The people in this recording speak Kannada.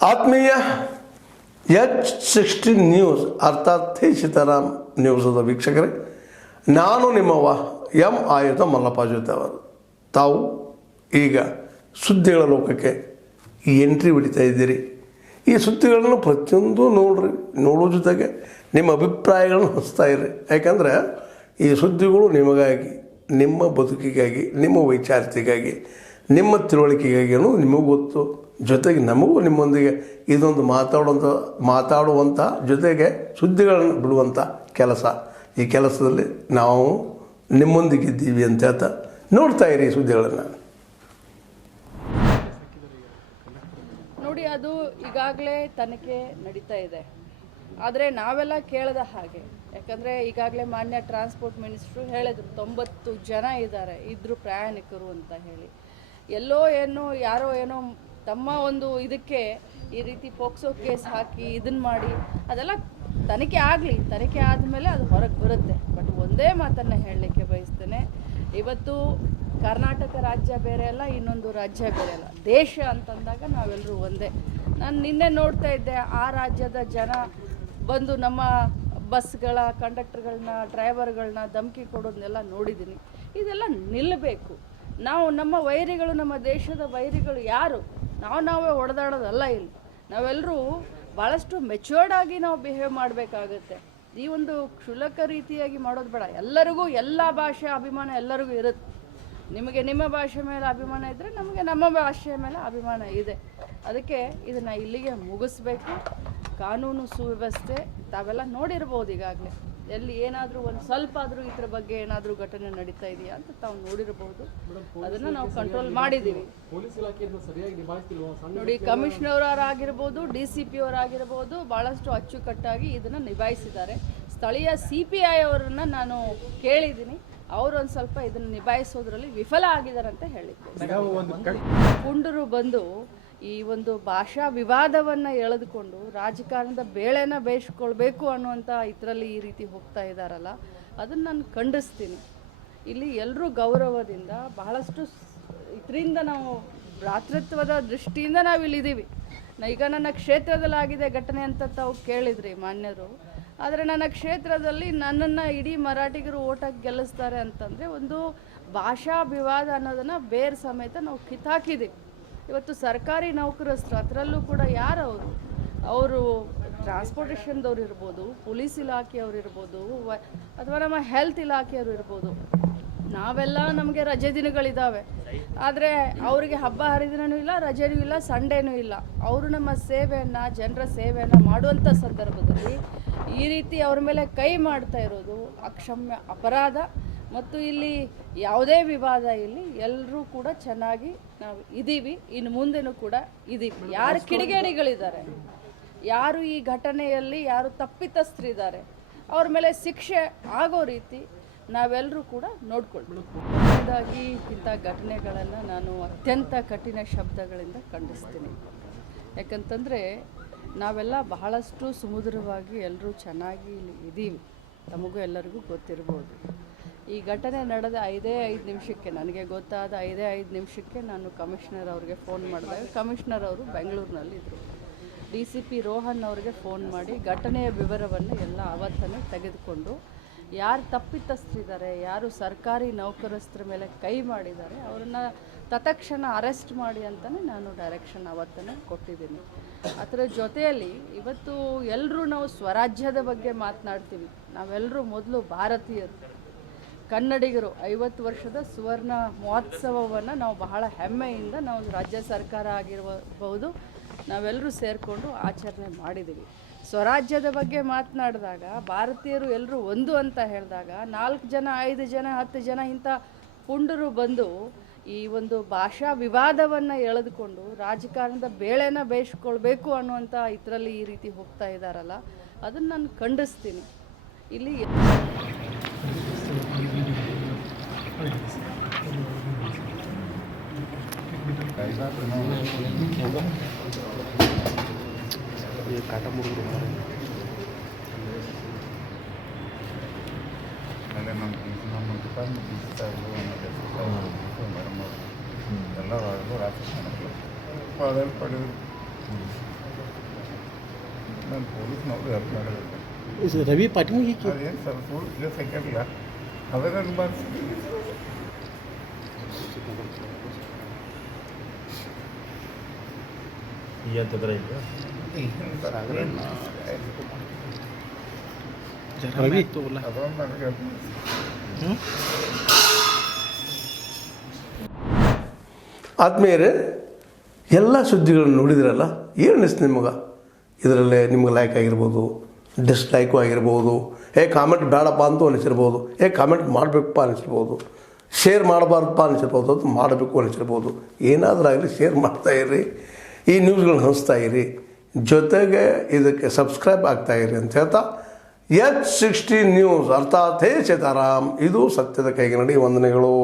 ಆತ್ಮೀಯ H60 ನ್ಯೂಸ್ ಅರ್ಥಾತ್ ಸೀತಾರಾಮ್ ನ್ಯೂಸದ ವೀಕ್ಷಕರೇ, ನಾನು ನಿಮ್ಮವ ಎಂ ಆಯುಧ ಮಲ್ಲಪ್ಪ ಜೊತೆ ಅವರು. ತಾವು ಈಗ ಸುದ್ದಿಗಳ ಲೋಕಕ್ಕೆ ಎಂಟ್ರಿ ಹೊಡಿತಾ ಇದ್ದೀರಿ. ಈ ಸುದ್ದಿಗಳನ್ನು ಪ್ರತಿಯೊಂದು ನೋಡೋ ಜೊತೆಗೆ ನಿಮ್ಮ ಅಭಿಪ್ರಾಯಗಳನ್ನು ಹಂಚ್ತಾ ಇರಿ. ಯಾಕಂದರೆ ಈ ಸುದ್ದಿಗಳು ನಿಮಗಾಗಿ, ನಿಮ್ಮ ಬದುಕಿಗಾಗಿ, ನಿಮ್ಮ ವೈಚಾರಿಕೆಗಾಗಿ, ನಿಮ್ಮ ತಿಳುವಳಿಕೆಗಾಗಿಯೂ ನಿಮಗೂ ಗೊತ್ತು. ಜೊತೆಗೆ ನಮಗೂ ನಿಮ್ಮೊಂದಿಗೆ ಇದೊಂದು ಮಾತಾಡುವಂಥ ಜೊತೆಗೆ ಸುದ್ದಿಗಳನ್ನು ಬಿಡುವಂಥ ಕೆಲಸ. ಈ ಕೆಲಸದಲ್ಲಿ ನಾವು ನಿಮ್ಮೊಂದಿಗಿದ್ದೀವಿ ಅಂತ ಹೇಳ್ತಾ ನೋಡ್ತಾ ಇರಿ ಸುದ್ದಿಗಳನ್ನು. ನೋಡಿ, ಅದು ಈಗಾಗಲೇ ತನಿಖೆ ನಡೀತಾ ಇದೆ. ಆದರೆ ನಾವೆಲ್ಲ ಕೇಳದ ಹಾಗೆ, ಯಾಕಂದರೆ ಈಗಾಗಲೇ ಮಾನ್ಯ ಟ್ರಾನ್ಸ್ಪೋರ್ಟ್ ಮಿನಿಸ್ಟ್ರು ಹೇಳಿದ್ರು 90 ಜನ ಇದ್ದರು ಪ್ರಯಾಣಿಕರು ಅಂತ ಹೇಳಿ. ಎಲ್ಲೋ ಯಾರೋ ಏನೋ ತಮ್ಮ ಒಂದು ಇದಕ್ಕೆ ಈ ರೀತಿ ಪೋಕ್ಸೋ ಕೇಸ್ ಹಾಕಿ ಇದನ್ನು ಮಾಡಿ ಅದೆಲ್ಲ ತನಿಖೆ ಆಗಲಿ. ತನಿಖೆ ಆದಮೇಲೆ ಅದು ಹೊರಗೆ ಬರುತ್ತೆ. ಬಟ್ ಒಂದೇ ಮಾತನ್ನು ಹೇಳಲಿಕ್ಕೆ ಬಯಸ್ತೇನೆ, ಇವತ್ತು ಕರ್ನಾಟಕ ರಾಜ್ಯ ಬೇರೆ ಅಲ್ಲ, ಇನ್ನೊಂದು ರಾಜ್ಯ ಬೇರೆ ಅಲ್ಲ. ದೇಶ ಅಂತಂದಾಗ ನಾವೆಲ್ಲರೂ ಒಂದೇ. ನಾನು ನಿನ್ನೆ ನೋಡ್ತಾ ಇದ್ದೆ, ಆ ರಾಜ್ಯದ ಜನ ಬಂದು ನಮ್ಮ ಬಸ್ಗಳ ಕಂಡಕ್ಟರ್ಗಳನ್ನ, ಡ್ರೈವರ್ಗಳನ್ನ ಧಮಕಿ ಕೊಡೋದನ್ನೆಲ್ಲ ನೋಡಿದ್ದೀನಿ. ಇದೆಲ್ಲ ನಿಲ್ಲಬೇಕು. ನಮ್ಮ ವೈರಿಗಳು, ನಮ್ಮ ದೇಶದ ವೈರಿಗಳು ಯಾರು? ನಾವೇ ಹೊಡೆದಾಡೋದಲ್ಲ. ಇಲ್ಲಿ ನಾವೆಲ್ಲರೂ ಭಾಳಷ್ಟು ಮೆಚ್ಯೂರ್ಡ್ ಆಗಿ ನಾವು ಬಿಹೇವ್ ಮಾಡಬೇಕಾಗತ್ತೆ. ಈ ಒಂದು ಕ್ಷುಲ್ಲಕ ರೀತಿಯಾಗಿ ಮಾಡೋದು ಬೇಡ. ಎಲ್ಲರಿಗೂ ಎಲ್ಲ ಭಾಷೆ ಅಭಿಮಾನ ಎಲ್ಲರಿಗೂ ಇರುತ್ತೆ. ನಿಮಗೆ ನಿಮ್ಮ ಭಾಷೆ ಮೇಲೆ ಅಭಿಮಾನ ಇದ್ದರೆ ನಮಗೆ ನಮ್ಮ ಭಾಷೆಯ ಮೇಲೆ ಅಭಿಮಾನ ಇದೆ. ಅದಕ್ಕೆ ಇದನ್ನು ಇಲ್ಲಿಗೆ ಮುಗಿಸ್ಬೇಕು. ಕಾನೂನು ಸುವ್ಯವಸ್ಥೆ ತಾವೆಲ್ಲ ನೋಡಿರ್ಬೋದು. ಈಗಾಗಲೇ ಎಲ್ಲಿ ಏನಾದರೂ ಒಂದು ಸ್ವಲ್ಪ ಆದರೂ ಇದ್ರ ಬಗ್ಗೆ ಏನಾದರೂ ಘಟನೆ ನಡೀತಾ ಇದೆಯಾ ಅಂತ ತಾವು ನೋಡಿರ್ಬೋದು. ಅದನ್ನು ನಾವು ಕಂಟ್ರೋಲ್ ಮಾಡಿದ್ದೀವಿ. ನೋಡಿ, ಕಮಿಷನರ್ ಆಗಿರ್ಬೋದು, DCP ಅವರಾಗಿರ್ಬೋದು, ಭಾಳಷ್ಟು ಅಚ್ಚುಕಟ್ಟಾಗಿ ಇದನ್ನು ನಿಭಾಯಿಸಿದ್ದಾರೆ. ಸ್ಥಳೀಯ CPI ಅವರನ್ನು ನಾನು ಕೇಳಿದ್ದೀನಿ. ಅವರೊಂದು ಸ್ವಲ್ಪ ಇದನ್ನು ನಿಭಾಯಿಸೋದ್ರಲ್ಲಿ ವಿಫಲ ಆಗಿದ್ದಾರೆ ಅಂತ ಹೇಳಿದ್ದೆ. ಪುಂಡರು ಬಂದು ಈ ಒಂದು ಭಾಷಾ ವಿವಾದವನ್ನು ಎಳೆದುಕೊಂಡು ರಾಜಕಾರಣದ ಬೇಳೆನ ಬೇಯಿಸ್ಕೊಳ್ಬೇಕು ಅನ್ನುವಂಥ ಇದರಲ್ಲಿ ಈ ರೀತಿ ಹೋಗ್ತಾ ಇದ್ದಾರಲ್ಲ, ಅದನ್ನು ನಾನು ಖಂಡಿಸ್ತೀನಿ. ಇಲ್ಲಿ ಎಲ್ಲರೂ ಗೌರವದಿಂದ ಬಹಳಷ್ಟು ಇದರಿಂದ ನಾವು ಭ್ರಾತೃತ್ವದ ದೃಷ್ಟಿಯಿಂದ ನಾವು ಇಲ್ಲಿದ್ದೀವಿ. ಈಗ ನನ್ನ ಕ್ಷೇತ್ರದಲ್ಲಾಗಿದೆ ಘಟನೆ ಅಂತ ತಾವು ಕೇಳಿದ್ರಿ ಮಾನ್ಯರು. ಆದರೆ ನನ್ನ ಕ್ಷೇತ್ರದಲ್ಲಿ ನನ್ನನ್ನು ಇಡೀ ಮರಾಠಿಗರು ಓಟಾಗಿ ಗೆಲ್ಲಿಸ್ತಾರೆ ಅಂತಂದರೆ ಒಂದು ಭಾಷಾ ವಿವಾದ ಅನ್ನೋದನ್ನು ಬೇರೆ ಸಮೇತ ನಾವು ಕಿತ್ತಾಕಿದ್ದೀವಿ. ಇವತ್ತು ಸರ್ಕಾರಿ ನೌಕರಸ್ಥರು, ಅದರಲ್ಲೂ ಕೂಡ ಅವರು ಟ್ರಾನ್ಸ್ಪೋರ್ಟೇಷನ್ದವ್ರು ಇರ್ಬೋದು, ಪೊಲೀಸ್ ಇಲಾಖೆಯವ್ರು ಇರ್ಬೋದು, ಅಥವಾ ನಮ್ಮ ಹೆಲ್ತ್ ಇಲಾಖೆಯವರು ಇರ್ಬೋದು. ನಾವೆಲ್ಲ ನಮಗೆ ರಜೆ ದಿನಗಳಿದ್ದಾವೆ, ಆದರೆ ಅವರಿಗೆ ಹಬ್ಬ ಹರಿದಿನವೂ ಇಲ್ಲ, ರಜೆನೂ ಇಲ್ಲ, ಸಂಡೇನೂ ಇಲ್ಲ. ಅವರು ನಮ್ಮ ಸೇವೆಯನ್ನು, ಜನರ ಸೇವೆಯನ್ನು ಮಾಡುವಂಥ ಸಂದರ್ಭದಲ್ಲಿ ಈ ರೀತಿ ಅವ್ರ ಮೇಲೆ ಕೈ ಮಾಡ್ತಾ ಇರೋದು ಅಕ್ಷಮ್ಯ ಅಪರಾಧ. ಮತ್ತು ಇಲ್ಲಿ ಯಾವುದೇ ವಿವಾದ ಇಲ್ಲಿ ಎಲ್ಲರೂ ಕೂಡ ಚೆನ್ನಾಗಿ ನಾವು ಇದ್ದೀವಿ. ಇನ್ನು ಮುಂದೆನೂ ಕೂಡ ಇದ್ದೀವಿ. ಯಾರು ಕಿಡಿಗೇಡಿಗಳಿದ್ದಾರೆ, ಯಾರು ಈ ಘಟನೆಯಲ್ಲಿ ಯಾರು ತಪ್ಪಿತಸ್ಥರಿದ್ದಾರೆ, ಅವ್ರ ಮೇಲೆ ಶಿಕ್ಷೆ ಆಗೋ ರೀತಿ ನಾವೆಲ್ಲರೂ ಕೂಡ ನೋಡ್ಕೊಳ್ತೀವಿ. ಹಾಗಾಗಿ ಇಂಥ ಘಟನೆಗಳನ್ನು ನಾನು ಅತ್ಯಂತ ಕಠಿಣ ಶಬ್ದಗಳಿಂದ ಖಂಡಿಸ್ತೀನಿ. ಯಾಕಂತಂದರೆ ನಾವೆಲ್ಲ ಬಹಳಷ್ಟು ಸುಮಧುರವಾಗಿ ಎಲ್ಲರೂ ಚೆನ್ನಾಗಿ ಇಲ್ಲಿ ಇದ್ದೀವಿ. ತಮಗೂ ಎಲ್ಲರಿಗೂ ಗೊತ್ತಿರ್ಬೋದು. ಈ ಘಟನೆ ನಡೆದ 5 ನಿಮಿಷಕ್ಕೆ, ನನಗೆ ಗೊತ್ತಾದ 5 ನಿಮಿಷಕ್ಕೆ ನಾನು ಕಮಿಷನರ್ ಅವ್ರಿಗೆ ಫೋನ್ ಮಾಡಿದಾಗ ಕಮಿಷನರ್ ಅವರು ಬೆಂಗಳೂರಿನಲ್ಲಿದ್ದರು. DCP ರೋಹನ್ ಅವ್ರಿಗೆ ಫೋನ್ ಮಾಡಿ ಘಟನೆಯ ವಿವರವನ್ನು ಎಲ್ಲ ಅವತ್ತನೇ ತೆಗೆದುಕೊಂಡು ಯಾರು ತಪ್ಪಿತಸ್ಥರಿದ್ದಾರೆ, ಯಾರು ಸರ್ಕಾರಿ ನೌಕರಸ್ಥರ ಮೇಲೆ ಕೈ ಮಾಡಿದ್ದಾರೆ, ಅವರನ್ನು ತತ್ಕ್ಷಣ ಅರೆಸ್ಟ್ ಮಾಡಿ ಅಂತಲೇ ನಾನು ಡೈರೆಕ್ಷನ್ ಅವತ್ತನೇ ಕೊಟ್ಟಿದ್ದೀನಿ. ಅದರ ಜೊತೆಯಲ್ಲಿ ಇವತ್ತು ಎಲ್ಲರೂ ನಾವು ಸ್ವರಾಜ್ಯದ ಬಗ್ಗೆ ಮಾತನಾಡ್ತೀವಿ. ನಾವೆಲ್ಲರೂ ಮೊದಲು ಭಾರತೀಯರು, ಕನ್ನಡಿಗರು. 50 ವರ್ಷದ ಸುವರ್ಣ ಮಹೋತ್ಸವವನ್ನು ನಾವು ಬಹಳ ಹೆಮ್ಮೆಯಿಂದ ನಾವು ರಾಜ್ಯ ಸರ್ಕಾರ ಆಗಿರಬಹುದು ನಾವೆಲ್ಲರೂ ಸೇರಿಕೊಂಡು ಆಚರಣೆ ಮಾಡಿದ್ದೀವಿ. ಸ್ವರಾಜ್ಯದ ಬಗ್ಗೆ ಮಾತನಾಡಿದಾಗ ಭಾರತೀಯರು ಎಲ್ಲರೂ ಒಂದು ಅಂತ ಹೇಳಿದಾಗ 4 ಜನ, 5 ಜನ, 10 ಜನ ಇಂಥ ಪುಂಡರು ಬಂದು ಈ ಒಂದು ಭಾಷಾ ವಿವಾದವನ್ನು ಎಳೆದುಕೊಂಡು ರಾಜಕಾರಣದ ಬೇಳೆನ ಬೇಯಿಸ್ಕೊಳ್ಬೇಕು ಅನ್ನುವಂಥ ಇದರಲ್ಲಿ ಈ ರೀತಿ ಹೋಗ್ತಾ ಇದ್ದಾರಲ್ಲ, ಅದನ್ನು ನಾನು ಖಂಡಿಸ್ತೀನಿ. ಇಲ್ಲಿ ನಮ್ಮ ಡಿಪಾರ್ಟ್ಮೆಂಟ್ ಎಲ್ಲ ರಾಜಕಾರಣ ಪಡೆದು ನಾನು ಪೊಲೀಸ್ನವ್ರು ಹೆಲ್ಪ್ ಮಾಡಬೇಕು ರವಿ ಪಾಟೀಲ್ ಅದೇನು ಸರ್ ಫುಲ್ ಪ್ಲೇಸ್ ಹಾಕ್ಯಾರಲ್ಲ ಅವೇ ನನ್ನ ಬಾರಿಸಿ ರವಿ ಅದೊಂದು ನನಗೆ ಆದ್ಮೇಲೆ ಎಲ್ಲ ಸುದ್ದಿಗಳನ್ನು ನೋಡಿದ್ರಲ್ಲ ಏನು ಅನಿಸ್ತು ನಿಮಗೆ? ಇದರಲ್ಲೇ ನಿಮ್ಗೆ ಲೈಕ್ ಆಗಿರ್ಬೋದು, ಡಿಸ್ಲೈಕು ಆಗಿರ್ಬೋದು, ಕಾಮೆಂಟ್ ಬೇಡಪ್ಪ ಅಂತೂ ಅನಿಸಿರ್ಬೋದು, ಕಾಮೆಂಟ್ ಮಾಡಬೇಕಪ್ಪ ಅನಿಸಿರ್ಬೋದು, ಶೇರ್ ಮಾಡಬಾರ್ದಪ್ಪ ಅನಿಸಿರ್ಬೋದು, ಅದು ಮಾಡಬೇಕು ಅನಿಸಿರ್ಬೋದು. ಏನಾದರೂ ಆಗಲಿ ಶೇರ್ ಮಾಡ್ತಾಯಿರಿ, ಈ ನ್ಯೂಸ್ಗಳನ್ನ ಹಂಚ್ತಾ ಇರಿ, ಜೊತೆಗೆ ಇದಕ್ಕೆ ಸಬ್ಸ್ಕ್ರೈಬ್ ಆಗ್ತಾಯಿರಿ ಅಂತ ಹೇಳ್ತಾ H16 ನ್ಯೂಸ್ ಅರ್ಥಾತ್ ಹೇ ಸೀತಾರಾಮ್, ಇದು ಸತ್ಯದ ಕೈಗೆ ನಡಿ. ವಂದನೆಗಳು.